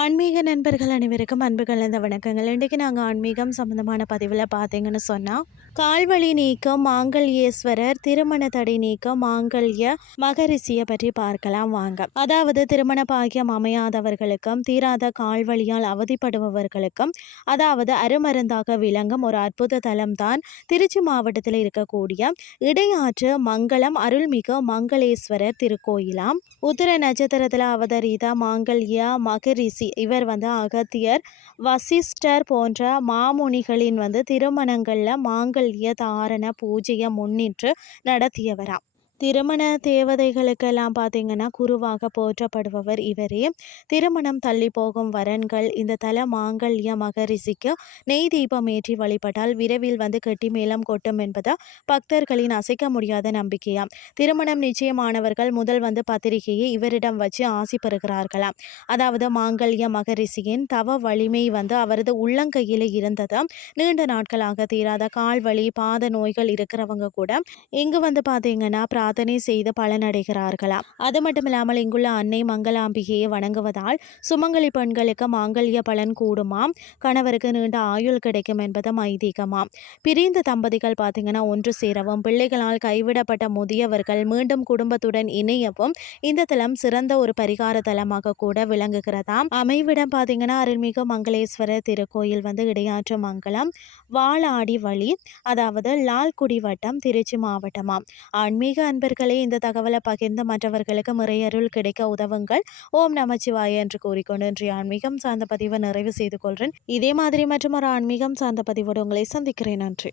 ஆன்மீக நண்பர்கள் அனைவருக்கும் அன்பு கலந்த வணக்கங்கள். இன்றைக்கு நாங்கள் ஆன்மீகம் சம்மந்தமான பதிவில் பார்த்தீங்கன்னு சொன்னால் கால்வழி நீக்கம் மாங்கல்யேஸ்வரர் திருமண தடை நீக்கம் மாங்கல்ய மகரிஷியை பற்றி பார்க்கலாம் வாங்க. அதாவது திருமண பாக்கியம் அமையாதவர்களுக்கும் தீராத கால்வழியால் அவதிப்படுபவர்களுக்கும் அதாவது அருமருந்தாக விளங்கும் ஒரு அற்புத தலம் தான் திருச்சி மாவட்டத்தில் இருக்கக்கூடிய இடையாற்று மங்களம் அருள்மிகு மங்களேஸ்வரர் திருக்கோயிலாம். உத்திர நட்சத்திரத்தில் அவதரித மாங்கல்ய மகரிஷி இவர் வந்து அகத்தியர். வசிஷ்டர் போன்ற மாமுனிகளின் வந்து திருமணங்களில் மாங்கல்ய தாரண பூஜையை முன்னிட்டு நடத்தியவராம் திருமண தேவதைகளுக்கெல்லாம் பார்த்தீங்கன்னா குருவாக போற்றப்படுபவர் இவரே. திருமணம் தள்ளி போகும் வரன்கள் இந்த தல மாங்கல்ய மகரிஷிக்கு நெய் தீபம் ஏற்றி வழிபட்டால் விரைவில் வந்து கெட்டி மேளம் கொட்டும் என்பது பக்தர்களின் அசைக்க முடியாத நம்பிக்கையாம். திருமணம் நிச்சயமானவர்கள் முதல் வந்து பத்திரிகையை இவரிடம் வச்சு ஆசி பெறுகிறார்களாம் அதாவது மாங்கல்ய மகரிஷியின் தவ வலிமை வந்து அவரது உள்ளங்கையில் இருந்தது? நீண்ட நாட்களாக தீராத கால் வலி பாத நோய்கள் இருக்கிறவங்க கூட இங்கு வந்து பார்த்தீங்கன்னா சாதனை செய்து பலனடைகிறார்களாம் அது மட்டும் இல்லாமல் இங்குள்ள அன்னை மங்களாம்பிகையை வணங்குவதால் சுமங்கலி பெண்களுக்கு மாங்கல்ய பலன் கூடுமாம். கணவருக்கு நீண்ட ஆயுள் கிடைக்கும் என்பதும் ஐதீகமாம். பிரிந்த தம்பதிகள் பார்த்தீங்கன்னா ஒன்று சேரவும் பிள்ளைகளால் கைவிடப்பட்ட முதியவர்கள் மீண்டும் குடும்பத்துடன் இணையவும் இந்த தலம் சிறந்த ஒரு பரிகார தலமாக கூட விளங்குகிறதாம். அமைவிடம் பார்த்தீங்கன்னா அருள்மிகு மங்களேஸ்வரர் திருக்கோயில் வந்து இடையாற்று மங்கலம் வாழாடி வழி அதாவது லால்குடி வட்டம் திருச்சி மாவட்டமாம். ஆன்மீக அன்பர்களே இந்த தகவலை பகிர்ந்து மற்றவர்களுக்கு முறையருள் கிடைக்க உதவுங்கள். ஓம் நமச்சிவாய என்று கூறிக்கொண்டு இன்றைய ஆன்மீகம் சார்ந்த பதிவை நிறைவு செய்து கொள்கிறேன். இதே மாதிரி மற்றும் ஒரு ஆன்மீகம் சார்ந்த பதிவோடு உங்களை சந்திக்கிறேன். நன்றி.